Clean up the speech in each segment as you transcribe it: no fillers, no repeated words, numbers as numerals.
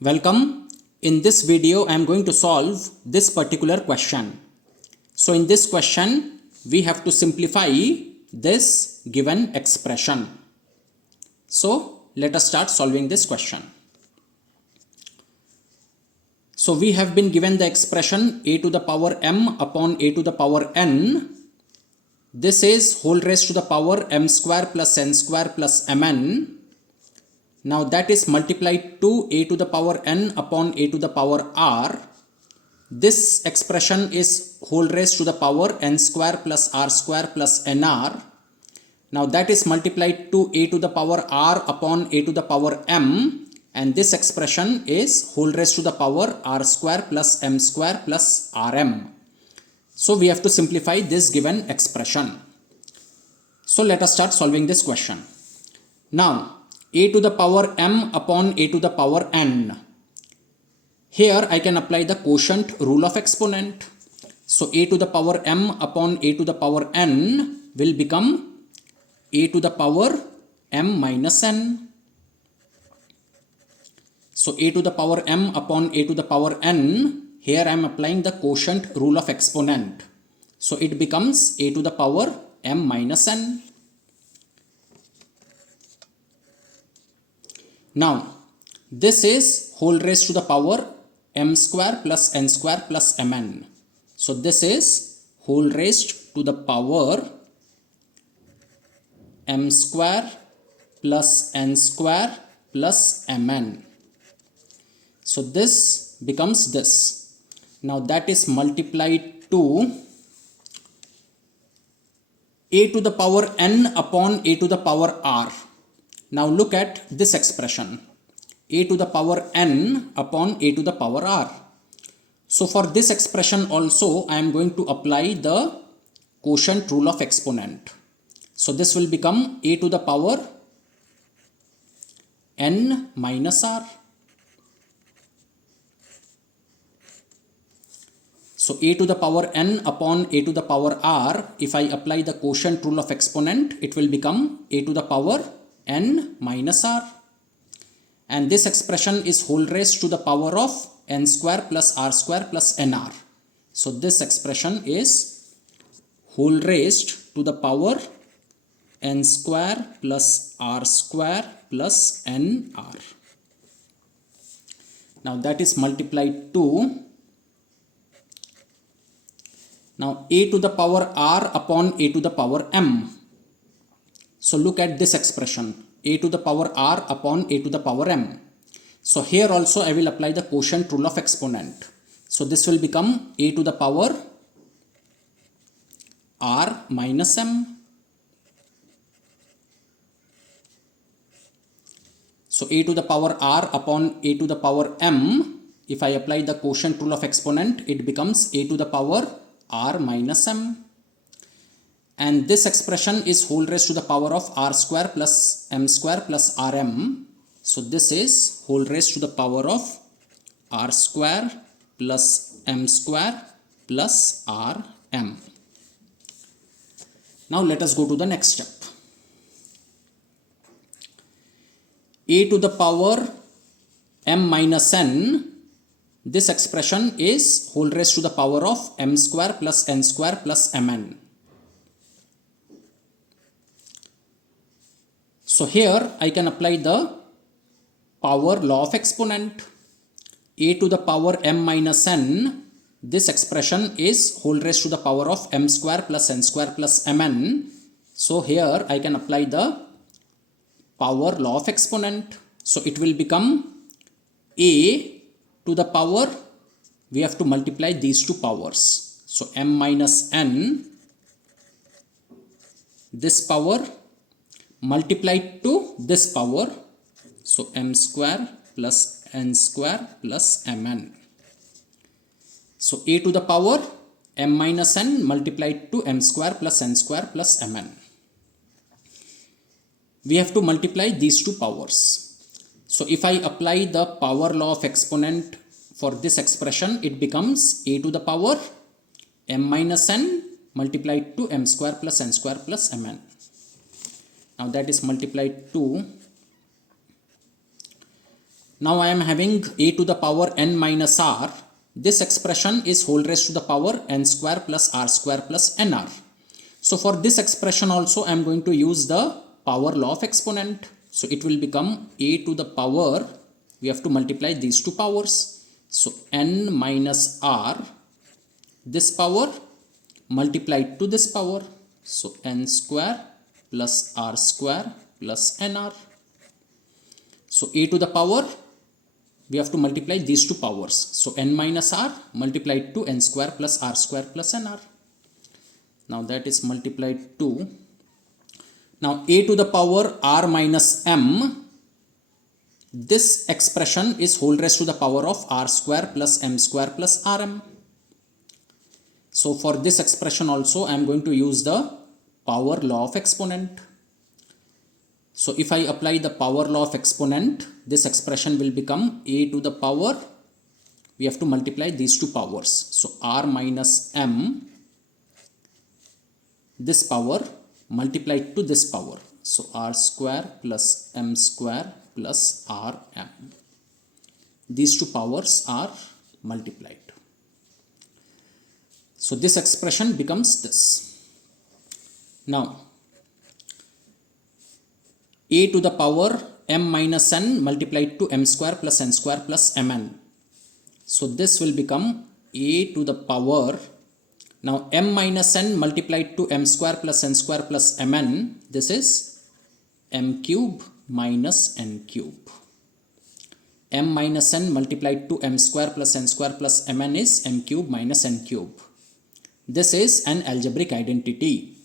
Welcome. In this video, I am going to solve this particular question. So in this question, we have to simplify this given expression. So let us start solving this question. So we have been given the expression a to the power m upon a to the power n. This is whole raised to the power m square plus n square plus mn. Now that is multiplied to a to the power n upon a to the power r. This expression is whole raised to the power n square plus r square plus nr. Now that is multiplied to a to the power r upon a to the power m, and this expression is whole raised to the power r square plus m square plus rm. So we have to simplify this given expression. So let us start solving this question. Now a to the power m upon a to the power n. Here I can apply the quotient rule of exponent. So a to the power m upon a to the power n will become a to the power m minus n. So a to the power m upon a to the power n, here I am applying the quotient rule of exponent. So it becomes a to the power m minus n. Now this is whole raised to the power m square plus n square plus mn. So this is whole raised to the power m square plus n square plus mn. So this becomes this. Now that is multiplied to a to the power n upon a to the power r. Now look at this expression, a to the power n upon a to the power r. So for this expression also I am going to apply the quotient rule of exponent. So this will become a to the power n minus r. So a to the power n upon a to the power r, if I apply the quotient rule of exponent, it will become a to the power n minus r. And this expression is whole raised to the power of n square plus r square plus nr. So this expression is whole raised to the power n square plus r square plus nr. Now that is multiplied to now a to the power r upon a to the power m. So look at this expression, a to the power r upon a to the power m. So here also I will apply the quotient rule of exponent. So this will become a to the power r minus m. So a to the power r upon a to the power m, if I apply the quotient rule of exponent, it becomes a to the power r minus m. And this expression is whole raised to the power of r square plus m square plus rm. So this is whole raised to the power of r square plus m square plus rm. Now let us go to the next step. A to the power m minus n, this expression is whole raised to the power of m square plus n square plus mn. So here I can apply the power law of exponent. A to the power m minus n, this expression is whole raised to the power of m square plus n square plus mn. So here I can apply the power law of exponent. So it will become a to the power, we have to multiply these two powers. So m minus n, this power multiplied to this power, so m square plus n square plus mn. So a to the power m minus n multiplied to m square plus n square plus mn. We have to multiply these two powers. So if I apply the power law of exponent for this expression, it becomes a to the power m minus n multiplied to m square plus n square plus mn. Now that is multiplied to Now I am having a to the power n minus r. This expression is whole raised to the power n square plus r square plus nr. So for this expression also I am going to use the power law of exponent. So it will become a to the power, we have to multiply these two powers. So n minus r, this power multiplied to this power. So n square plus r square plus nr. So a to the power, we have to multiply these two powers. So n minus r multiplied to n square plus r square plus nr. Now that is multiplied to, now a to the power r minus m, this expression is whole raised to the power of r square plus m square plus rm. So for this expression also I am going to use the power law of exponent. So if I apply the power law of exponent, this expression will become a to the power, we have to multiply these two powers. So r minus m, this power multiplied to this power. So r square plus m square plus rm. These two powers are multiplied. So this expression becomes this. Now a to the power m minus n multiplied to m square plus n square plus mn. So this will become a to the power, now m minus n multiplied to m square plus n square plus mn, this is m cube minus n cube. M minus n multiplied to m square plus n square plus mn is m cube minus n cube. This is an algebraic identity.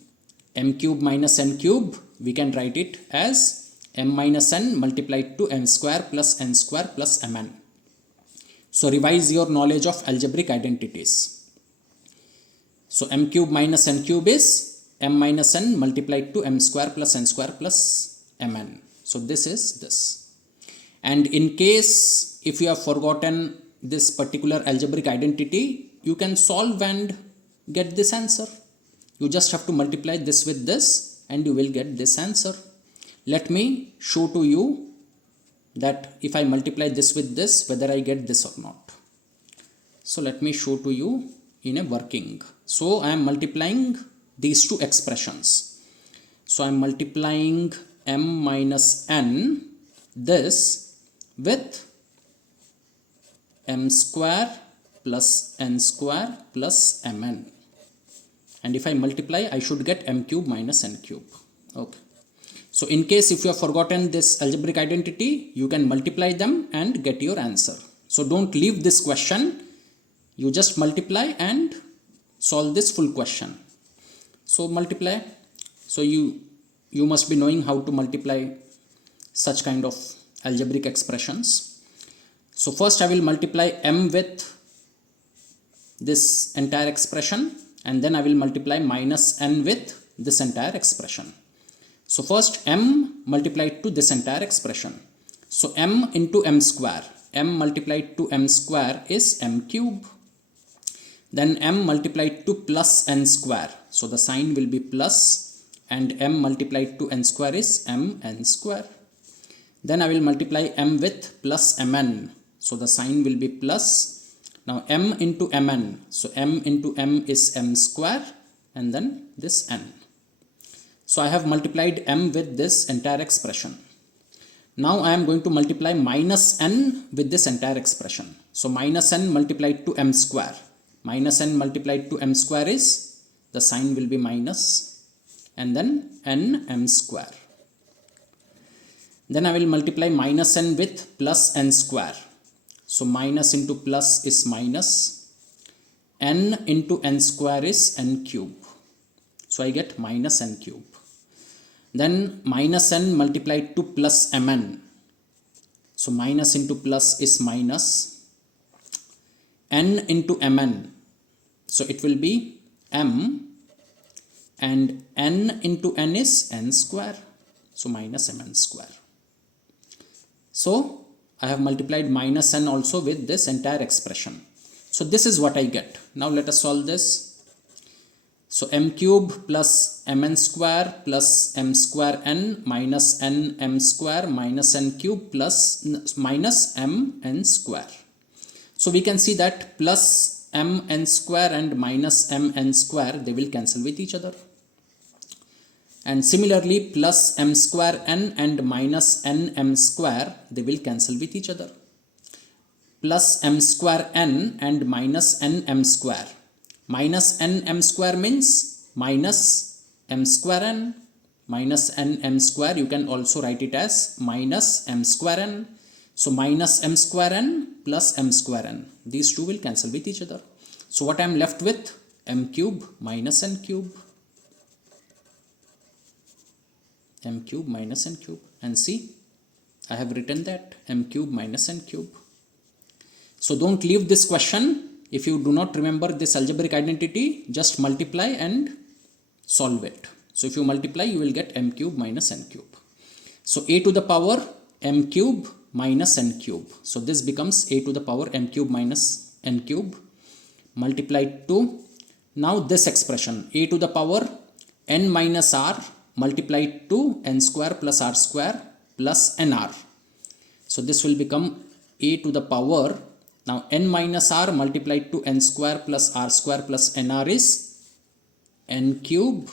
M cube minus n cube, we can write it as m minus n multiplied to m square plus n square plus mn. So revise your knowledge of algebraic identities. So m cube minus n cube is m minus n multiplied to m square plus n square plus mn. So this is this. And in case if you have forgotten this particular algebraic identity, you can solve and get this answer. You just have to multiply this with this and you will get this answer. Let me show to you that if I multiply this with this, whether I get this or not. So let me show to you in a working. So I am multiplying these two expressions. So I am multiplying m minus n, this, with m square plus n square plus mn. And if I multiply, I should get m cube minus n cube. Okay. So in case if you have forgotten this algebraic identity, you can multiply them and get your answer. So don't leave this question. You just multiply and solve this full question. So multiply. So you must be knowing how to multiply such kind of algebraic expressions. So first I will multiply m with this entire expression, and then I will multiply minus n with this entire expression. So first m multiplied to this entire expression. So m into m square. M multiplied to m square is m cube. Then m multiplied to plus n square. So the sign will be plus, and m multiplied to n square is mn square. Then I will multiply m with plus mn. So the sign will be plus. Now m into mn. So m into m is m square, and then this n. So I have multiplied m with this entire expression. Now I am going to multiply minus n with this entire expression. So minus n multiplied to m square. Minus n multiplied to m square is, the sign will be minus, and then n m square. Then I will multiply minus n with plus n square. So minus into plus is minus. N into n square is n cube. So I get minus n cube. Then minus n multiplied to plus mn. So minus into plus is minus. N into mn. So it will be m, and n into n is n square. So minus mn square. So I have multiplied minus n also with this entire expression. So this is what I get. Now let us solve this. So m cube plus mn square plus m square n minus n m square minus n cube plus minus m n square. So we can see that plus m n square and minus m n square, they will cancel with each other. And similarly plus m square n and minus n m square, they will cancel with each other. Plus m square n and minus n m square. Minus n m square means minus m square n minus n m square. You can also write it as minus m square n. So minus m square n plus m square n. These two will cancel with each other. So what I am left with? M cube minus n cube. M cube minus n cube. And see, I have written that m cube minus n cube. So don't leave this question. If you do not remember this algebraic identity, just multiply and solve it. So if you multiply, you will get m cube minus n cube. So a to the power m cube minus n cube. So this becomes a to the power m cube minus n cube multiplied to, now this expression, a to the power n minus r multiplied to n square plus r square plus nr. So this will become a to the power, now n minus r multiplied to n square plus r square plus nr is n cube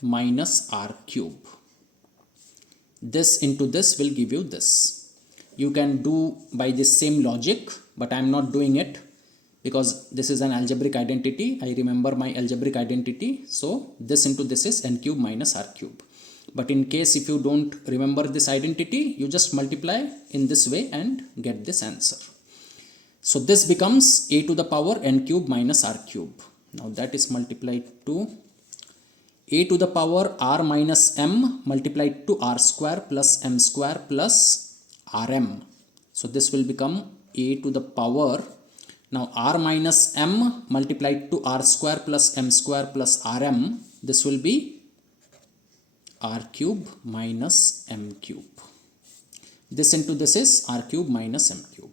minus r cube. This into this will give you this. You can do by this same logic, but I am not doing it because this is an algebraic identity. I remember my algebraic identity. So this into this is n cube minus r cube. But in case if you don't remember this identity, you just multiply in this way and get this answer. So this becomes a to the power n cube minus r cube. Now that is multiplied to a to the power r minus m multiplied to r square plus m square plus rm. So this will become a to the power, now r minus m multiplied to r square plus m square plus rm. This will be r cube minus m cube. This into this is r cube minus m cube.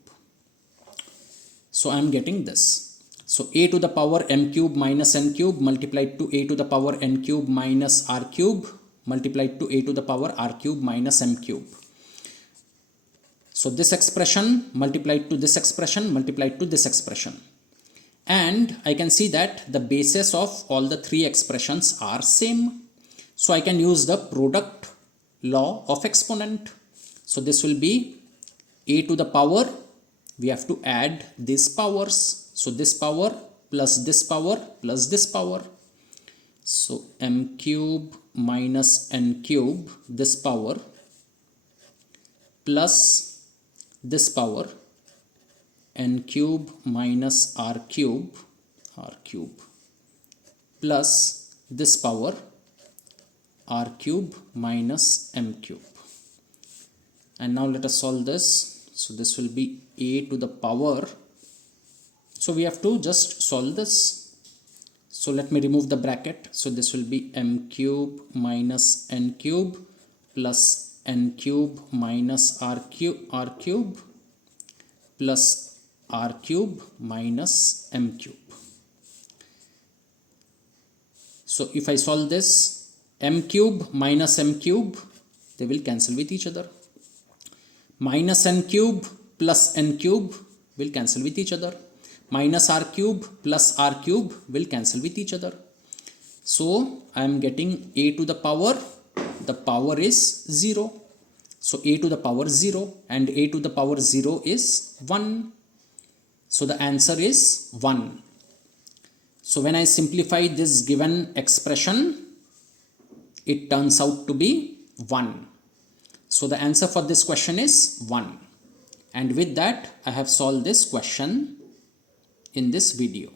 So I am getting this. So a to the power m cube minus n cube multiplied to a to the power n cube minus r cube multiplied to a to the power r cube minus m cube. So this expression multiplied to this expression multiplied to this expression. And I can see that the bases of all the three expressions are same. So I can use the product law of exponent. So this will be a to the power, we have to add these powers. So this power plus this power plus this power. So m cube minus n cube, this power plus this power n cube minus r cube plus this power r cube minus m cube. And now let us solve this. So this will be a to the power. So we have to just solve this. So let me remove the bracket. So this will be m cube minus n cube plus n cube minus r cube plus r cube minus m cube. So if I solve this, m cube minus m cube, they will cancel with each other. Minus n cube plus n cube will cancel with each other. Minus r cube plus r cube will cancel with each other. So I am getting a to the power is 0. So a to the power 0 and a to the power 0 is 1. So the answer is 1. So when I simplify this given expression, it turns out to be 1. So the answer for this question is 1. And with that, I have solved this question in this video.